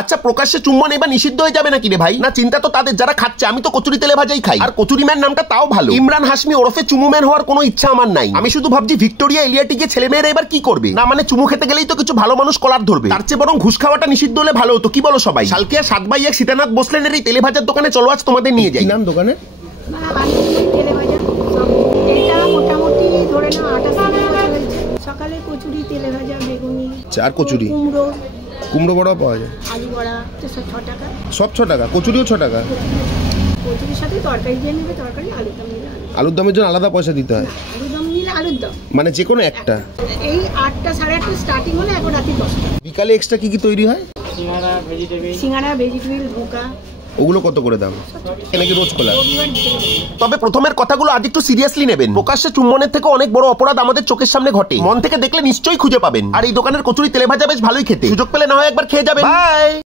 আচ্ছা প্রকাশ্যে চুম্বন এবার নিষিদ্ধ হয়ে যাবে নাকি রে ভাই? না চিন্তা তো তাদের যারা খাচ্ছে, আমি তো কচুরি তেলে ভাজাই খাই। আর কচুরি ম্যান নামটা তাও ভালো, ইমরান হাশমি ওরফে চুমু ম্যান হওয়ার কোনো ইচ্ছা আমার নাই। আমি শুধু ভাবছি ভিক্টোরিয়া এলিয়াটিকে ছেলেমেয়েরা এবার কি করবে। না মানে চুমু খেতে গেলেই তো কিছু ভালো মানুষ কলার ধরবে, তার চেয়ে বরং ঘুষ খাওয়াটা নিষিদ্ধ হলে ভালো হতো। কি বলো সবাই? সালকিয়া 7/1 সীতানাথ বসলেনের এই তেলে ভাজার দোকানে চলো আজ তোমাদের নিয়ে যাই। নাম দোকানে সকালে কচুরি তেলে ভাজা বেগুনি চার কচুরি কুমড়ো বড়া পাওয়া যায়, আলু বড়া 6 টাকা, সব 6 টাকা, কচুরিও 6 টাকা। কচুরির সাথে তরকারি দিয়ে নেবে, তরকারি আলুর দম নিলে আলুর দমের জন্য আলাদা পয়সা দিতে হয়? আলুর দম নিলে আলুর দম মানে যে কোনো একটা। এই 8টা 8:30 স্টার্টিং হলে এখন রাতে 10টা। বিকালে এক্সট্রা কি কি তৈরি হয়? সিঙ্গাড়া ভেজিটেবল ধোকা। ওগুলো কত করে দাম? নাকি রোজ খোলা? তবে প্রথমের কথাগুলো আজ একটু সিরিয়াসলি নেবেন। প্রকাশ্যে চুম্বনের থেকে অনেক বড় অপরাধ আমাদের চোখের সামনে ঘটে, মন থেকে দেখলে নিশ্চয়ই খুঁজে পাবেন। আর এই দোকানের কচুরি তেলে ভাজা বেশ ভালোই খেতে, সুযোগ পেলে না হয় একবার খেয়ে যাবেন। বাই।